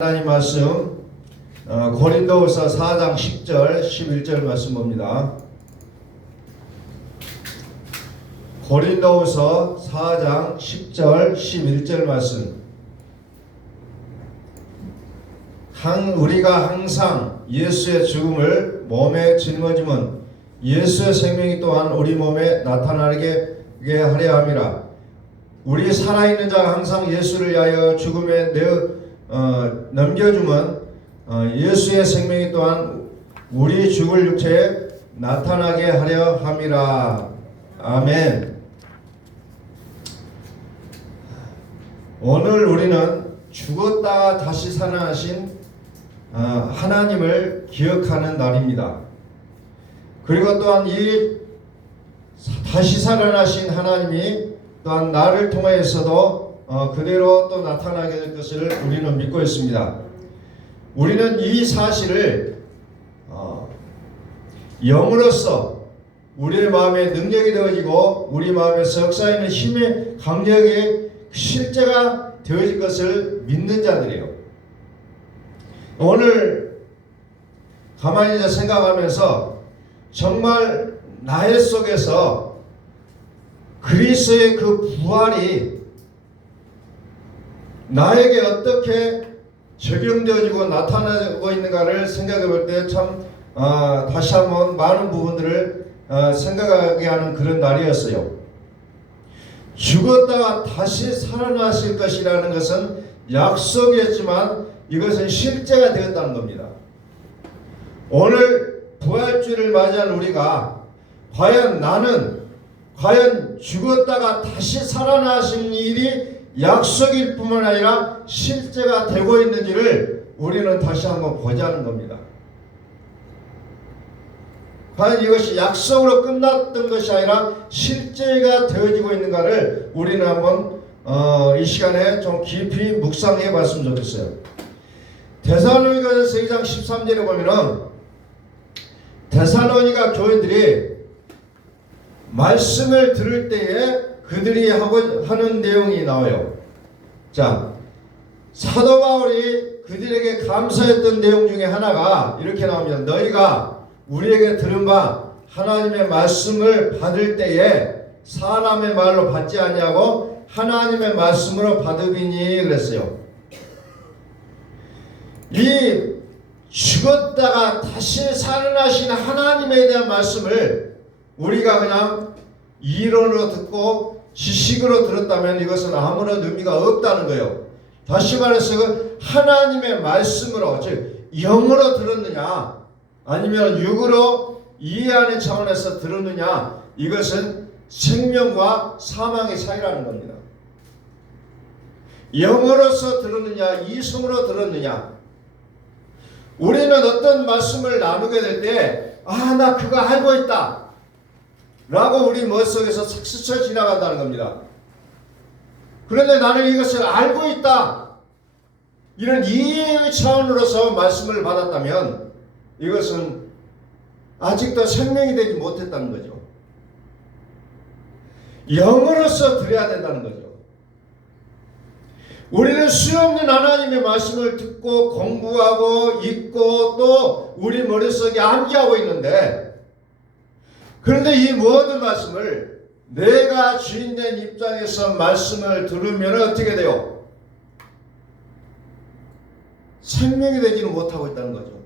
하나님 말씀 고린도후서 4장 10절 11절 말씀 봅니다. 고린도후서 4장 10절 11절 말씀. 우리가 항상 예수의 죽음을 몸에 짊어지면 예수의 생명이 또한 우리 몸에 나타나게 하려 함이라. 우리 살아있는 자가 항상 예수를 위하여 죽음에 넘겨주면 예수의 생명이 또한 우리 죽을 육체에 나타나게 하려 함이라. 아멘. 오늘 우리는 죽었다가 다시 살아나신 하나님을 기억하는 날입니다. 그리고 또한 이 다시 살아나신 하나님이 또한 나를 통하여서도 그대로 또 나타나게 될 것을 우리는 믿고 있습니다. 우리는 이 사실을 영으로서 우리의 마음에 능력이 되어지고 우리 마음에서 역사하는 힘의 강력이 실제가 되어질 것을 믿는 자들이에요. 오늘 가만히 생각하면서 정말 나의 속에서 그리스도의 그 부활이 나에게 어떻게 적용되어지고 나타나고 있는가를 생각해 볼 때 참 다시 한번 많은 부분들을 생각하게 하는 그런 날이었어요. 죽었다가 다시 살아나실 것이라는 것은 약속이었지만 이것은 실제가 되었다는 겁니다. 오늘 부활주를 맞이한 우리가 과연 죽었다가 다시 살아나신 일이 약속일 뿐만 아니라 실제가 되고 있는지를 우리는 다시 한번 보자는 겁니다. 과연 이것이 약속으로 끝났던 것이 아니라 실제가 되어지고 있는가를 우리는 한번 이 시간에 좀 깊이 묵상해 봤으면 좋겠어요. 데살로니가서 2장 13절에 보면은 데살로니가 교인들이 말씀을 들을 때에 그들이 하는 내용이 나와요. 자, 사도 바울이 그들에게 감사했던 내용 중에 하나가 이렇게 나옵니다. 너희가 우리에게 들은 바 하나님의 말씀을 받을 때에 사람의 말로 받지 아니하고 하나님의 말씀으로 받으리니 그랬어요. 이 죽었다가 다시 살아나신 하나님에 대한 말씀을 우리가 그냥 이론으로 듣고 지식으로 들었다면 이것은 아무런 의미가 없다는 거예요. 다시 말해서 하나님의 말씀으로, 즉 영으로 들었느냐 아니면 육으로 이해하는 차원에서 들었느냐, 이것은 생명과 사망의 차이라는 겁니다. 영으로서 들었느냐 이성으로 들었느냐. 우리는 어떤 말씀을 나누게 될 때 나 그거 알고 있다 라고 우리 머릿속에서 싹 스쳐 지나간다는 겁니다. 그런데 나는 이것을 알고 있다, 이런 이해의 차원으로서 말씀을 받았다면 이것은 아직도 생명이 되지 못했다는 거죠. 영으로서 들어야 된다는 거죠. 우리는 수없는 하나님의 말씀을 듣고 공부하고 읽고 또 우리 머릿속에 암기하고 있는데, 그런데 이 모든 말씀을 내가 주인된 입장에서 말씀을 들으면 어떻게 돼요? 생명이 되지는 못하고 있다는 거죠.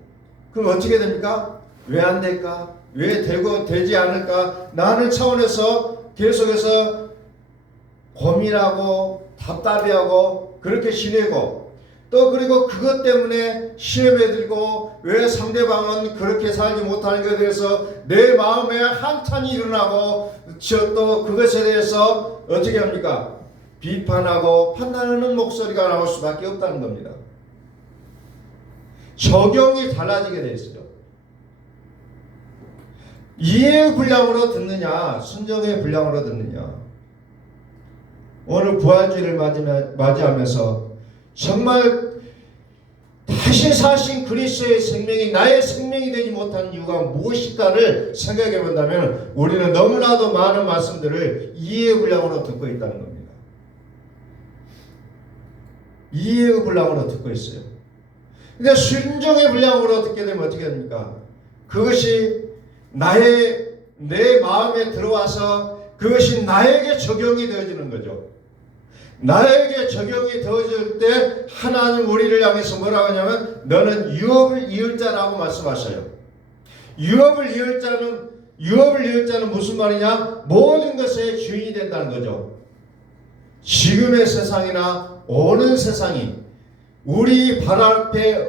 그럼 어떻게 됩니까? 왜 안 될까? 왜 되지 않을까? 나는 차원에서 계속해서 고민하고 답답해하고 그렇게 지내고, 또 그리고 그것 때문에 시험에 들고 왜 상대방은 그렇게 살지 못하는 것에 대해서 내 마음에 한탄이 일어나고 또 그것에 대해서 어떻게 합니까? 비판하고 판단하는 목소리가 나올 수밖에 없다는 겁니다. 적용이 달라지게 되어 있어요. 이해의 분량으로 듣느냐 순종의 분량으로 듣느냐. 오늘 부활주의를 맞이하면서 정말 다시 사신 그리스도의 생명이 나의 생명이 되지 못하는 이유가 무엇일까를 생각해 본다면 우리는 너무나도 많은 말씀들을 이해의 분량으로 듣고 있다는 겁니다. 이해의 분량으로 듣고 있어요. 근데 순종의 분량으로 어떻게 되면 어떻게 됩니까? 그것이 내 마음에 들어와서 그것이 나에게 적용이 되어지는 거죠. 나에게 적용이 되어질 때 하나님 우리를 향해서 뭐라고 하냐면 너는 유업을 이을 자라고 말씀하셔요. 유업을 이을 자는 무슨 말이냐? 모든 것의 주인이 된다는 거죠. 지금의 세상이나 오는 세상이 우리 발 앞에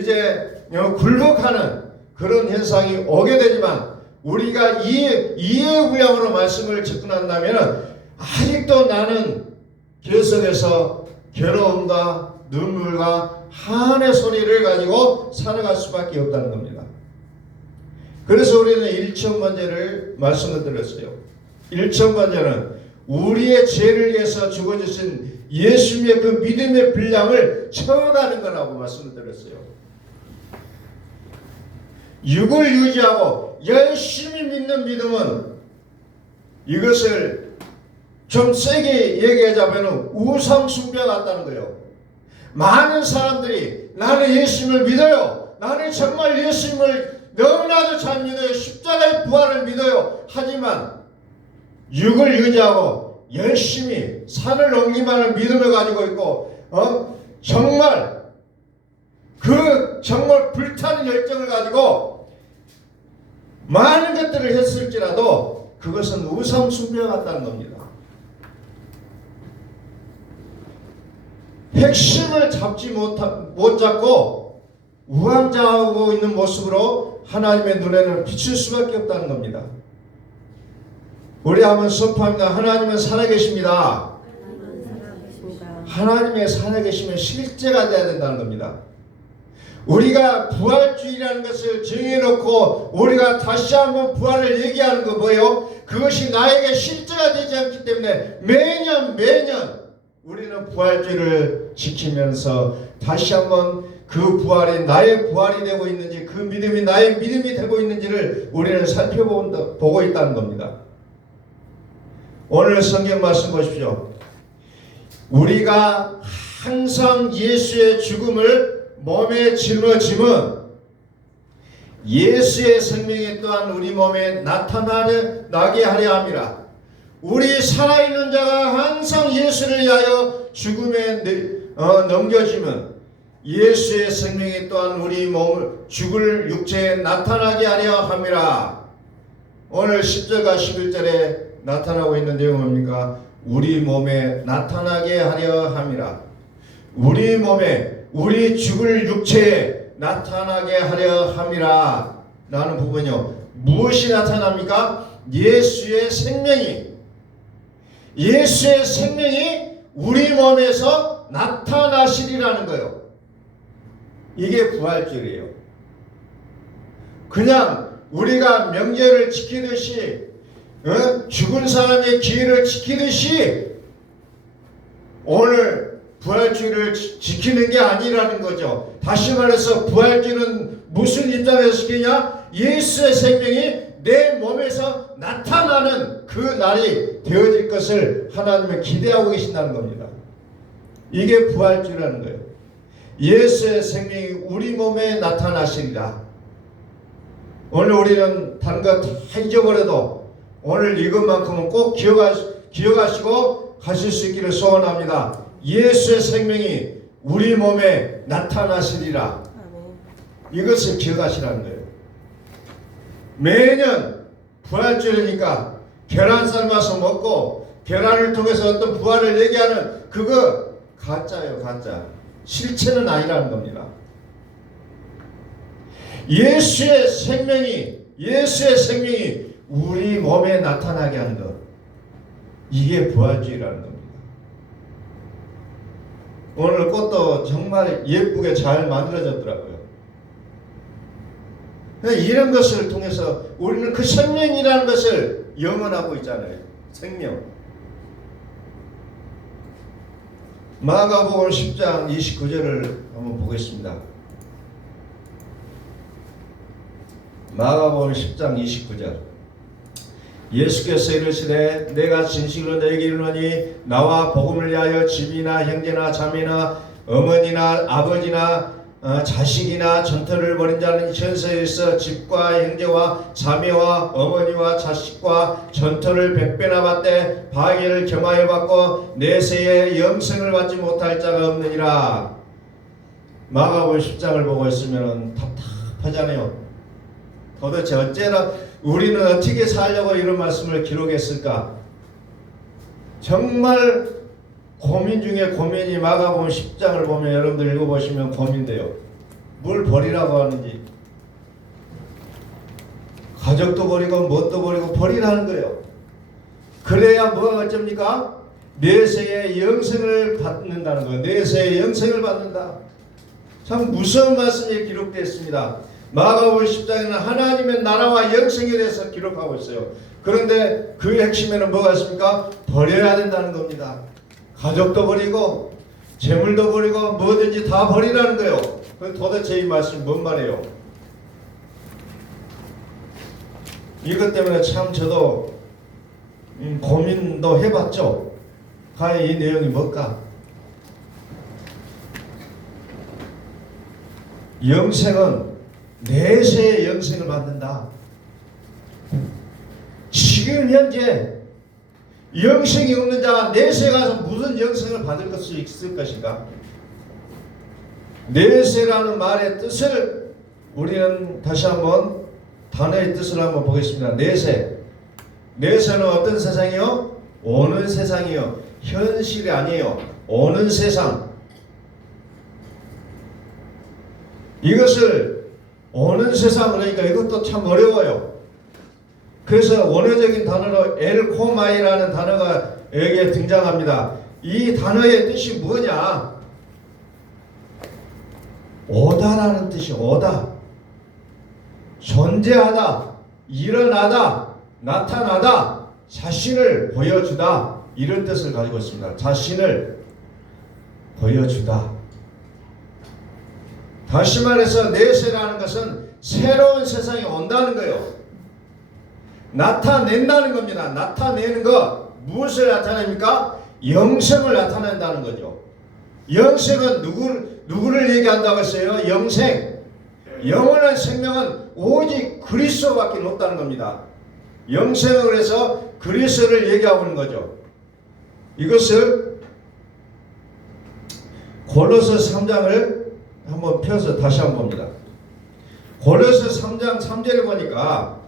이제 굴복하는 그런 현상이 오게 되지만 우리가 이해 분량으로 말씀을 접근한다면 아직도 나는 계속해서 괴로움과 눈물과 한의 소리를 가지고 살아갈 수밖에 없다는 겁니다. 그래서 우리는 1천번제를 말씀을 드렸어요. 1천번제는 우리의 죄를 위해서 죽어주신 예수님의 그 믿음의 분량을 채워가는 거라고 말씀을 드렸어요. 육을 유지하고 열심히 믿는 믿음은 이것을 좀 세게 얘기하자면 우상숭배 같다는 거예요. 많은 사람들이 나는 예수님을 믿어요. 나는 정말 예수님을 너무나도 잘 믿어요. 십자가의 부활을 믿어요. 하지만 육을 유지하고 열심히 산을 넘기만한 믿음을 가지고 있고 정말 정말 불타는 열정을 가지고 많은 것들을 했을지라도 그것은 우상 숭배와 같다는 겁니다. 핵심을 못 잡고 우왕좌하고 있는 모습으로 하나님의 눈에는 비칠 수밖에 없다는 겁니다. 우리 한번 선포합니다. 하나님은 살아계십니다. 하나님의 살아계시면 실제가 되어야 된다는 겁니다. 우리가 부활주의라는 것을 정해놓고 우리가 다시 한번 부활을 얘기하는 거 뭐예요? 그것이 나에게 실제가 되지 않기 때문에 매년 우리는 부활주의를 지키면서 다시 한번 그 부활이 나의 부활이 되고 있는지 그 믿음이 나의 믿음이 되고 있는지를 우리는 살펴보고 있다는 겁니다. 오늘 성경 말씀 보십시오. 우리가 항상 예수의 죽음을 몸에 짊어짐은 예수의 생명이 또한 우리 몸에 나타나게 하려 함이라. 우리 살아있는 자가 항상 예수를 위하여 죽음에 넘겨지면 예수의 생명이 또한 우리 몸을 죽을 육체에 나타나게 하려 함이라. 오늘 10절과 11절에 나타나고 있는 내용은 뭡니까? 우리 몸에 나타나게 하려 함이라. 우리 몸에 우리 죽을 육체에 나타나게 하려 함이라 라는 부분이요. 무엇이 나타납니까? 예수의 생명이 우리 몸에서 나타나시리라는 거예요. 이게 부활절이에요. 그냥 우리가 명절을 지키듯이 죽은 사람의 기회를 지키듯이 오늘 부활주의를 지키는 게 아니라는 거죠. 다시 말해서 부활주의는 무슨 입장에서 지키냐? 예수의 생명이 내 몸에서 나타나는 그 날이 되어질 것을 하나님은 기대하고 계신다는 겁니다. 이게 부활주의라는 거예요. 예수의 생명이 우리 몸에 나타나시리라. 오늘 우리는 다른 거 다 잊어버려도 오늘 이것만큼은 꼭 기억하시고 가실 수 있기를 소원합니다. 예수의 생명이 우리 몸에 나타나시리라. 이것을 기억하시라는 거예요. 매년 부활절이니까 계란 삶아서 먹고 계란을 통해서 어떤 부활을 얘기하는 그거 가짜예요. 가짜. 실체는 아니라는 겁니다. 예수의 생명이 우리 몸에 나타나게 하는 것, 이게 부활주의라는 겁니다. 오늘 꽃도 정말 예쁘게 잘 만들어졌더라고요. 이런 것을 통해서 우리는 그 생명이라는 것을 영원하고 있잖아요. 생명. 마가복음 10장 29절을 한번 보겠습니다. 마가복음 10장 29절. 예수께서 이르시되 내가 진실로 너에게 이르노니 나와 복음을 위하여 집이나 형제나 자매나 어머니나 아버지나 자식이나 전터를 벌인 자는 현세에 있어 집과 형제와 자매와 어머니와 자식과 전터를 100배나 받되 박해를 겸하여 받고 내세에 영생을 받지 못할 자가 없느니라. 마가복음 10장을 보고 있으면 답답하잖아요. 도대체 어째나 우리는 어떻게 살려고 이런 말씀을 기록했을까? 정말 고민 중에 고민이 마가복음 10장을 보면 여러분들 읽어보시면 고민돼요. 뭘 버리라고 하는지. 가족도 버리고 뭣도 버리고 버리라는 거예요. 그래야 뭐가 어쩝니까? 내세의 영생을 받는다는 거예요. 내세의 영생을 받는다. 참 무서운 말씀이 기록되어 있습니다. 마가복음 10장에는 하나님의 나라와 영생에 대해서 기록하고 있어요. 그런데 그 핵심에는 뭐가 있습니까? 버려야 된다는 겁니다. 가족도 버리고 재물도 버리고 뭐든지 다 버리라는 거예요. 도대체 이 말씀이 뭔 말이에요? 이것 때문에 참 저도 고민도 해봤죠. 과연 이 내용이 뭘까? 영생은 내세의 영생을 받는다. 지금 현재 영생이 없는 자가 내세에 가서 무슨 영생을 받을 수 있을 것인가? 내세라는 말의 뜻을 우리는 다시 한번 단어의 뜻을 한번 보겠습니다. 내세. 내세는 어떤 세상이요? 오는 세상이요. 현실이 아니에요. 오는 세상. 이것을 오는 세상 그러니까 이것도 참 어려워요. 그래서 원어적인 단어로 엘코마이라는 단어가 여기에 등장합니다. 이 단어의 뜻이 뭐냐? 오다라는 뜻이 오다. 존재하다, 일어나다, 나타나다, 자신을 보여주다 이런 뜻을 가지고 있습니다. 자신을 보여주다. 다시 말해서 내세라는 것은 새로운 세상이 온다는 거예요. 나타낸다는 겁니다. 나타내는 거 무엇을 나타냅니까? 영생을 나타낸다는 거죠. 영생은 누구를 얘기한다고 했어요? 영생. 영원한 생명은 오직 그리스도밖에 없다는 겁니다. 영생을 해서 그리스도를 얘기하고 있는 거죠. 이것을 골로새 3장을 한번 펴서 다시 한번 봅니다. 골로새 3장 3절에 보니까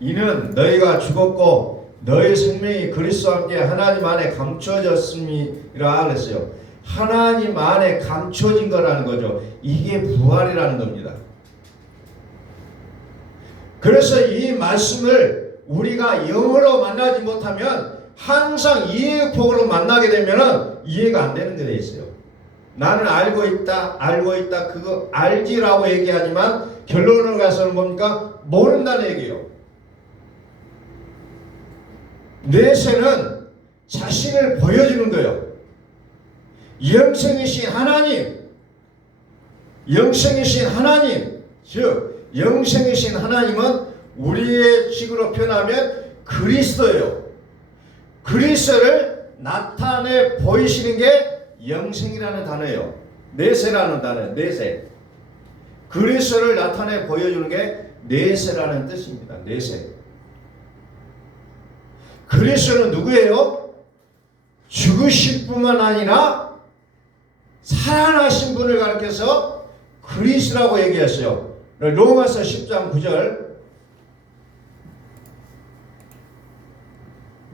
이는 너희가 죽었고 너희 생명이 그리스도와 함께 하나님 안에 감춰졌음이라 그랬어요. 하나님 안에 감춰진 거라는 거죠. 이게 부활이라는 겁니다. 그래서 이 말씀을 우리가 영으로 만나지 못하면 항상 이해의 폭으로 만나게 되면 이해가 안 되는 게 돼 있어요. 나는 알고 있다, 그거 알지라고 얘기하지만 결론을 가서는 뭡니까? 모른다는 얘기예요. 내세는 자신을 보여주는 거예요. 영생이신 하나님, 영생이신 하나님, 즉 영생이신 하나님은 우리의 식으로 표현하면 그리스도예요. 그리스도를 나타내 보이시는 게 영생이라는 단어예요. 내세라는 단어예요. 내세. 그리스도를 나타내 보여주는 게 내세라는 뜻입니다. 내세. 그리스도는 누구예요? 죽으실 뿐만 아니라 살아나신 분을 가리켜서 그리스도라고 얘기했어요. 로마서 10장 9절.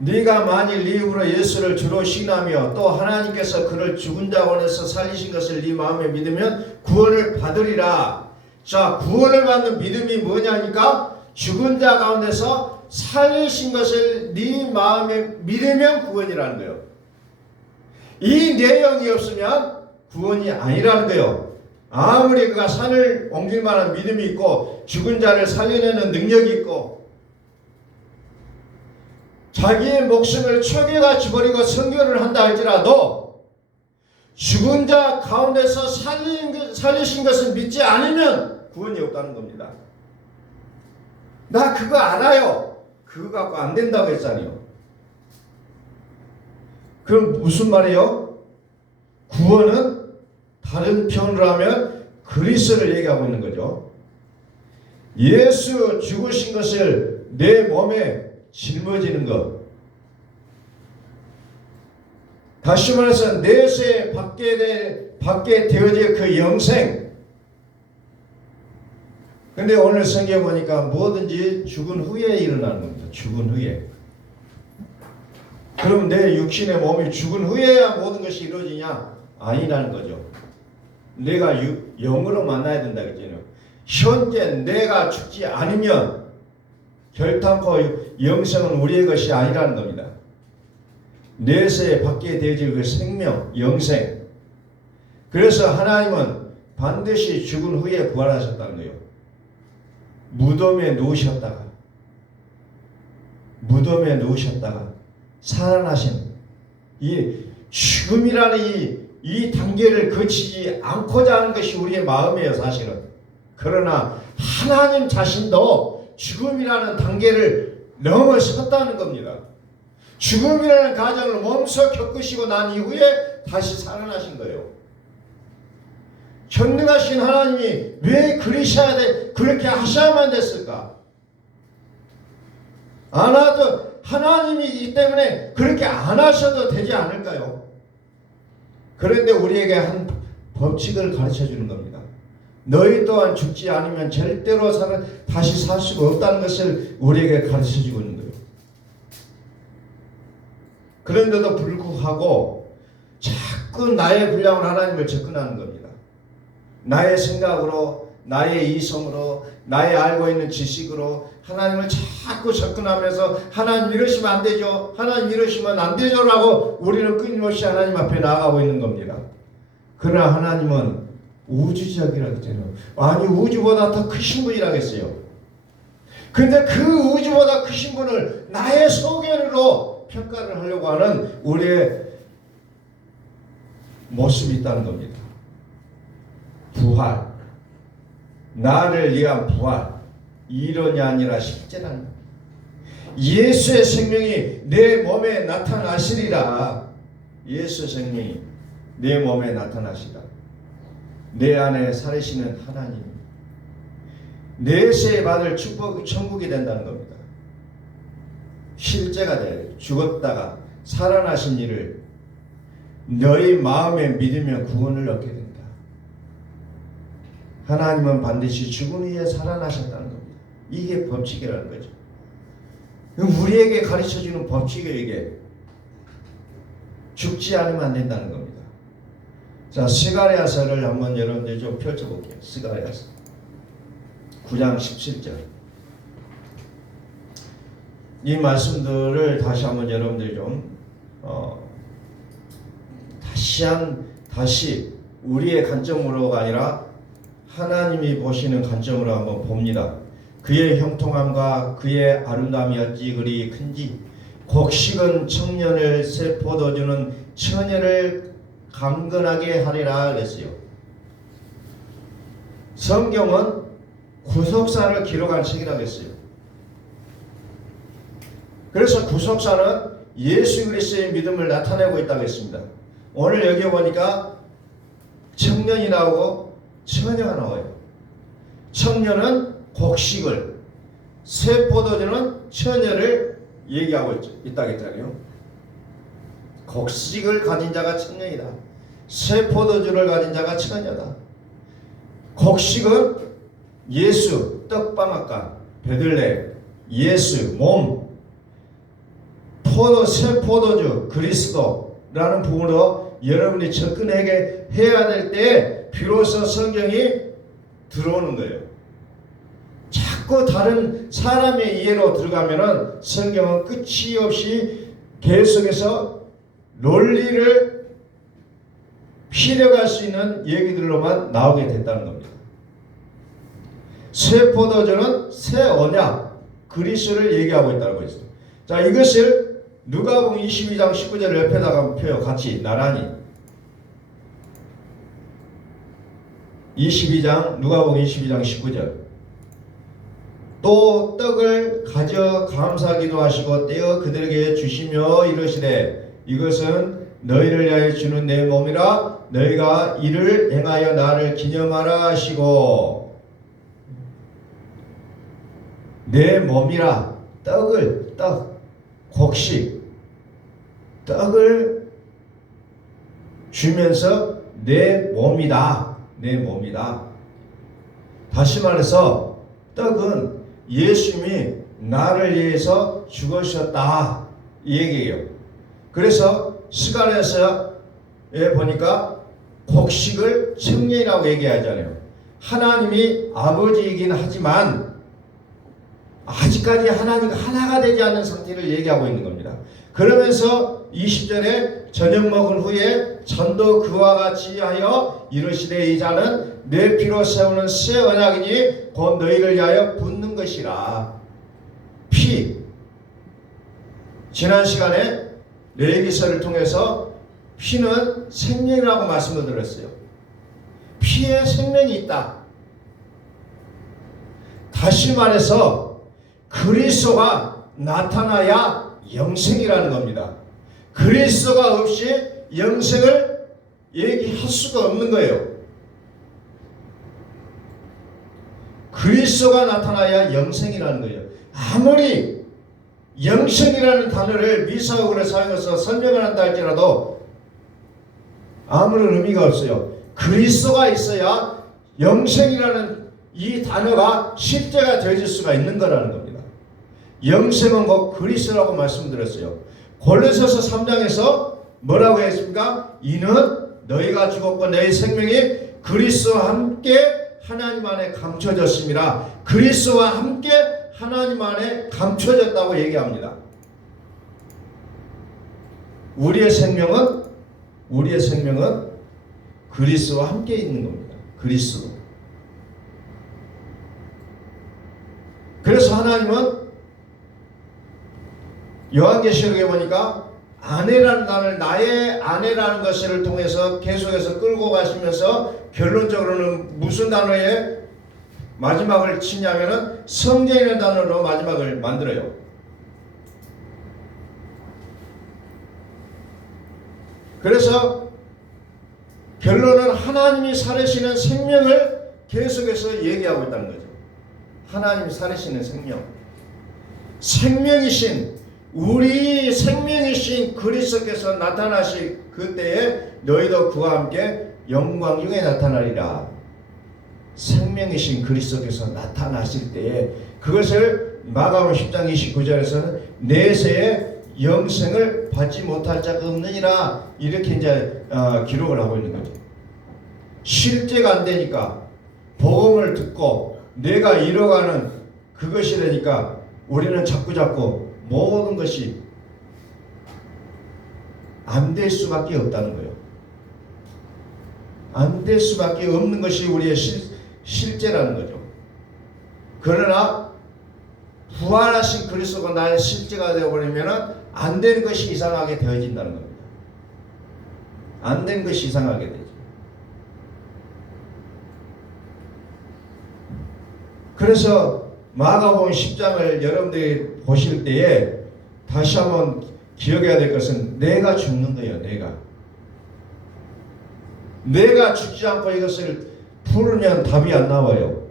네가 만일 네 입으로 예수를 주로 신하며 또 하나님께서 그를 죽은 자 가운데서 살리신 것을 네 마음에 믿으면 구원을 받으리라. 자, 구원을 받는 믿음이 뭐냐니까 죽은 자 가운데서 살리신 것을 네 마음에 믿으면 구원이라는 거예요. 이 내용이 없으면 구원이 아니라는 거예요. 아무리 그가 산을 옮길 만한 믿음이 있고 죽은 자를 살려내는 능력이 있고 자기의 목숨을 초계같이 버리고 선교를 한다 할지라도 죽은 자 가운데서 살리신 것을 믿지 않으면 구원이 없다는 겁니다. 나 그거 알아요. 그거 갖고 안 된다고 했잖아요. 그럼 무슨 말이에요? 구원은 다른 표현으로 하면 그리스도를 얘기하고 있는 거죠. 예수 죽으신 것을 내 몸에 짊어지는 것. 다시 말해서 내세 받게 되어질 그 영생. 근데 오늘 성경 보니까 뭐든지 죽은 후에 일어나는 겁니다. 죽은 후에. 그럼 내 육신의 몸이 죽은 후에야 모든 것이 이루어지냐? 아니라는 거죠. 내가 영으로 만나야 된다 그랬잖아요. 현재 내가 죽지 않으면 결탄코 영생은 우리의 것이 아니라는 겁니다. 내세 받게 되어질 그 생명, 영생. 그래서 하나님은 반드시 죽은 후에 부활하셨다는 거예요. 무덤에 누우셨다가 살아나신 이 죽음이라는 이 단계를 거치지 않고자 하는 것이 우리의 마음이에요, 사실은. 그러나 하나님 자신도 죽음이라는 단계를 넘어섰다는 겁니다. 죽음이라는 과정을 몸소 겪으시고 난 이후에 다시 살아나신 거예요. 전능하신 하나님이 왜 그러셔야 돼? 그렇게 하셔야만 됐을까? 안 하도 하나님이기 때문에 그렇게 안 하셔도 되지 않을까요? 그런데 우리에게 한 법칙을 가르쳐 주는 겁니다. 너희 또한 죽지 않으면 절대로 다시 살 수가 없다는 것을 우리에게 가르쳐 주고 있는 거예요. 그런데도 불구하고 자꾸 나의 분량으로 하나님을 접근하는 겁니다. 나의 생각으로, 나의 이성으로, 나의 알고 있는 지식으로 하나님을 자꾸 접근하면서 하나님 이러시면 안 되죠. 하나님 이러시면 안 되죠. 라고 우리는 끊임없이 하나님 앞에 나아가고 있는 겁니다. 그러나 하나님은 우주적이라고 했잖아요. 아니 우주보다 더 크신 분이라고 했어요. 근데 그 우주보다 크신 분을 나의 소견으로 평가를 하려고 하는 우리의 모습이 있다는 겁니다. 부활, 나를 위한 부활, 이론이 아니라 실제라는 예수의 생명이 내 몸에 나타나시리라. 예수의 생명이 내 몸에 나타나시리라. 내 안에 살으시는 하나님, 내세 받을 축복, 천국이 된다는 겁니다. 실제가 돼. 죽었다가 살아나신 일을 너희 마음에 믿으면 구원을 얻게 된다. 하나님은 반드시 죽은 후에 살아나셨다는 겁니다. 이게 법칙이라는 거죠. 우리에게 가르쳐주는 법칙이에요. 이게 죽지 않으면 안 된다는 겁니다. 자, 스가랴서를 한번 여러분들 좀 펼쳐볼게요. 스가랴서 9장 17절. 이 말씀들을 다시 한번 여러분들이 좀 다시 우리의 관점으로가 아니라 하나님이 보시는 관점으로 한번 봅니다. 그의 형통함과 그의 아름다움이 어찌 그리 큰지, 곡식은 청년을 새 포도주는 처녀를 강건하게 하리라 그랬어요. 성경은 구속사를 기록한 책이라고 했어요. 그래서 구속사는 예수 그리스도의 믿음을 나타내고 있다고 했습니다. 오늘 여기 보니까 청년이 나오고 처녀가 나와요. 청년은 곡식을, 새 포도주는 처녀를 얘기하고 있다고 했잖아요. 곡식을 가진 자가 청년이다. 새 포도주를 가진 자가 처녀다. 곡식은 예수, 떡방앗간, 베들레, 예수, 몸, 새 포도주, 그리스도라는 부분으로 여러분이 접근하게 해야 될 때 비로소 성경이 들어오는 거예요. 자꾸 다른 사람의 이해로 들어가면은 성경은 끝이 없이 계속해서 논리를 피력할 수 있는 얘기들로만 나오게 됐다는 겁니다. 새 포도주는 새 언약, 그리스도를 얘기하고 있다고 했어요. 자, 이것을 누가복음 22장 19절을 옆에다가 펴요. 같이 나란히. 누가복음 22장 19절. 또 떡을 가져 감사기도 하시고 떼어 그들에게 주시며 이르시되 이것은 너희를 위하여 주는 내 몸이라 너희가 이를 행하여 나를 기념하라 하시고 내 몸이라 곡식 떡을 주면서 내 몸이다. 다시 말해서 떡은 예수님이 나를 위해서 죽으셨다 이 얘기예요. 그래서 스가랴서에 보니까 곡식을 생명이라고 얘기하잖아요. 하나님이 아버지이긴 하지만 아직까지 하나님과 하나가 되지 않는 상태를 얘기하고 있는 겁니다. 그러면서 20절에 저녁 먹은 후에 전도 그와 같이 하여 이르시되 이 잔은 내 피로 세우는 새 언약이니 곧 너희를 위하여 붓는 것이라. 피. 지난 시간에 레위기서를 통해서 피는 생명이라고 말씀을 드렸어요. 피에 생명이 있다. 다시 말해서 그리스도가 나타나야 영생이라는 겁니다. 그리스도가 없이 영생을 얘기할 수가 없는 거예요. 그리스도가 나타나야 영생이라는 거예요. 아무리 영생이라는 단어를 미사역으로 사용해서 설명을 한다 할지라도 아무런 의미가 없어요. 그리스도가 있어야 영생이라는 이 단어가 실제가 되어질 수가 있는 거라는 겁니다. 영생은 곧 그리스도라고 말씀드렸어요. 골로새서 3장에서 뭐라고 했습니까? 이는 너희가 죽었고 너희 생명이 그리스도와 함께 하나님 안에 감춰졌습니다. 그리스도와 함께 하나님 안에 감춰졌다고 얘기합니다. 우리의 생명은 그리스도와 함께 있는 겁니다. 그리스도. 그래서 하나님은 요한계시록에 보니까 아내라는 단어를 나의 아내라는 것을 통해서 계속해서 끌고 가시면서 결론적으로는 무슨 단어에 마지막을 치냐면은 성경이라는 단어로 마지막을 만들어요. 그래서 결론은 하나님이 살으시는 생명을 계속해서 얘기하고 있다는 거죠. 하나님이 살으시는 생명. 생명이신 우리 생명이신 그리스도께서 나타나실 그때에 너희도 그와 함께 영광 중에 나타나리라. 생명이신 그리스도께서 나타나실 때에 그것을 마가복음 10장 29절에서는 내세에 영생을 받지 못할 자가 없느니라 이렇게 이제 기록을 하고 있는 거죠. 실제가 안 되니까 복음을 듣고 내가 이뤄가는 그것이 되니까 우리는 자꾸 모든 것이 안 될 수밖에 없다는 거예요. 안 될 수밖에 없는 것이 우리의 실제라는 거죠. 그러나 부활하신 그리스도가 나의 실제가 되어버리면 안 되는 것이 이상하게 되어진다는 겁니다. 안 되는 것이 이상하게 되죠. 그래서 마가복음 10장을 여러분들이 보실 때에 다시 한번 기억해야 될 것은 내가 죽는 거예요. 내가 죽지 않고 이것을 풀으면 답이 안 나와요.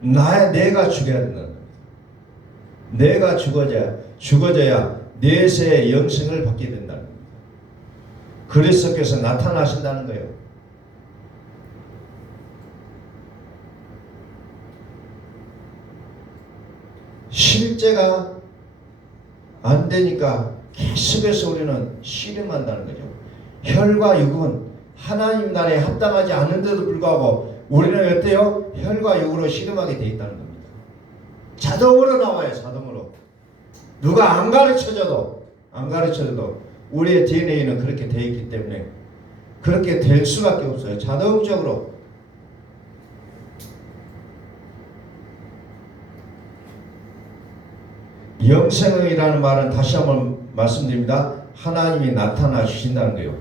내가 죽어야 된다는 겁니다. 내가 죽어져야 내세의 영생을 받게 된다는 겁니다. 그리스도께서 나타나신다는 거예요. 실제가 안 되니까 계속해서 우리는 씨름한다는 거죠. 혈과 육은 하나님 나라에 합당하지 않은데도 불구하고 우리는 어때요? 혈과 육으로 씨름하게 되어 있다는 겁니다. 자동으로 나와요. 자동으로. 누가 안 가르쳐줘도 우리의 DNA는 그렇게 되어 있기 때문에 그렇게 될 수밖에 없어요. 자동적으로. 영생이라는 말은 다시 한번 말씀드립니다. 하나님이 나타나 주신다는 거예요.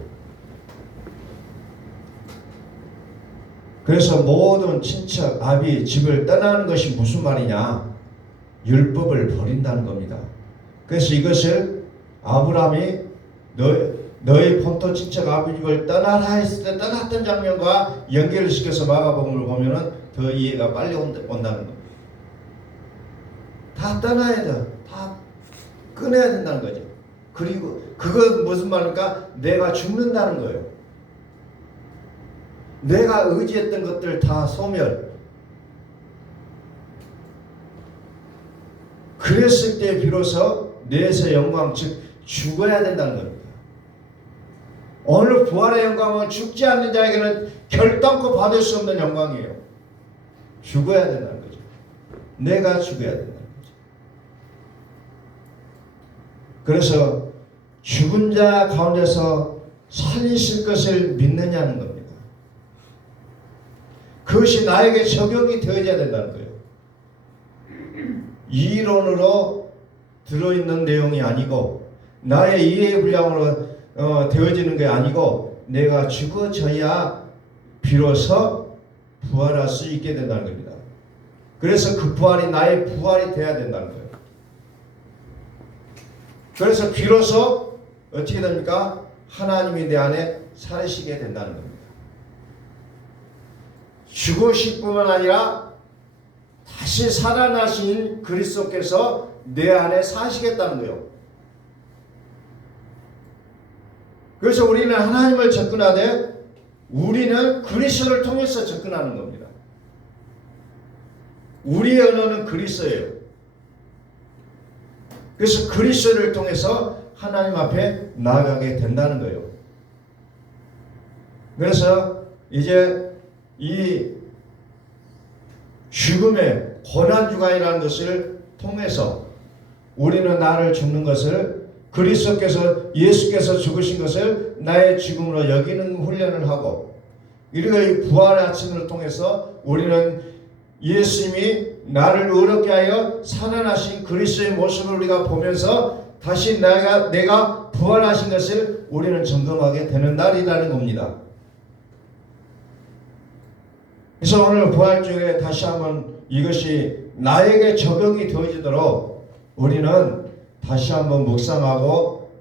그래서 모든 친척, 아비, 집을 떠나는 것이 무슨 말이냐? 율법을 버린다는 겁니다. 그래서 이것을 아브라함이 너희 본토 친척 아버지를 떠나라 했을 때 떠났던 장면과 연결을 시켜서 마가복음을 보면은 더 이해가 빨리 온다는 겁니다. 다 떠나야 돼. 다 끊어야 된다는 거죠. 그리고 그건 무슨 말입니까? 내가 죽는다는 거예요. 내가 의지했던 것들 다 소멸. 그랬을 때 비로소 내에서 영광, 즉 죽어야 된다는 겁니다. 오늘 부활의 영광은 죽지 않는 자에게는 결단코 받을 수 없는 영광이에요. 죽어야 된다는 거죠. 내가 죽어야 된다는 거죠. 그래서 죽은 자 가운데서 살리실 것을 믿느냐는 겁니다. 그것이 나에게 적용이 되어야 된다는 거예요. 이론으로 들어있는 내용이 아니고 나의 이해 분량으로 되어지는 게 아니고 내가 죽어져야 비로소 부활할 수 있게 된다는 겁니다. 그래서 그 부활이 나의 부활이 돼야 된다는 거예요. 그래서 비로소 어떻게 됩니까? 하나님이 내 안에 살으시게 된다는 겁니다. 죽으실 뿐만 아니라 다시 살아나신 그리스도께서 내 안에 사시겠다는 거예요. 그래서 우리는 하나님을 접근하되 우리는 그리스도를 통해서 접근하는 겁니다. 우리의 언어는 그리스도예요. 그래서 그리스도를 통해서 하나님 앞에 나아가게 된다는 거예요. 그래서 이제 이 죽음의 고난주간이라는 것을 통해서 우리는 나를 죽는 것을 그리스도께서 예수께서 죽으신 것을 나의 죽음으로 여기는 훈련을 하고 이리고 이 부활의 아침을 통해서 우리는 예수님이 나를 의롭게 하여 살아나신 그리스도의 모습을 우리가 보면서 다시 내가 부활하신 것을 우리는 점검하게 되는 날이라는 겁니다. 그래서 오늘 부활주일에 다시 한번 이것이 나에게 적용이 되어지도록 우리는 다시 한번 묵상하고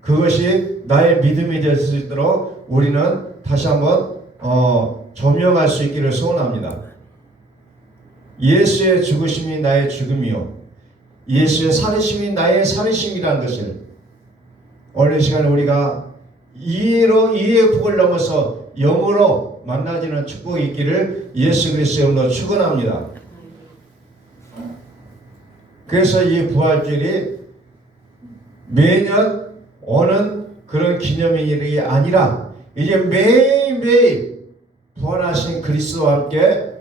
그것이 나의 믿음이 될 수 있도록 우리는 다시 한번 조명할 수 있기를 소원합니다. 예수의 죽으심이 나의 죽음이요 예수의 살으심이 나의 살으심이라는 것을 오늘 시간에 우리가 이해의 폭을 넘어서 영으로 만나지는 축복이 있기를 예수 그리스도의 이름으로 축원합니다. 그래서 이 부활절이 매년 오는 그런 기념일이 아니라 이제 매일매일 부활하신 그리스도와 함께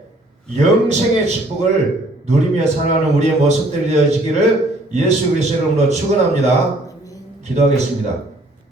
영생의 축복을 누리며 살아가는 우리의 모습들이 되어지기를 예수 그리스도의 이름으로 축원합니다. 기도하겠습니다.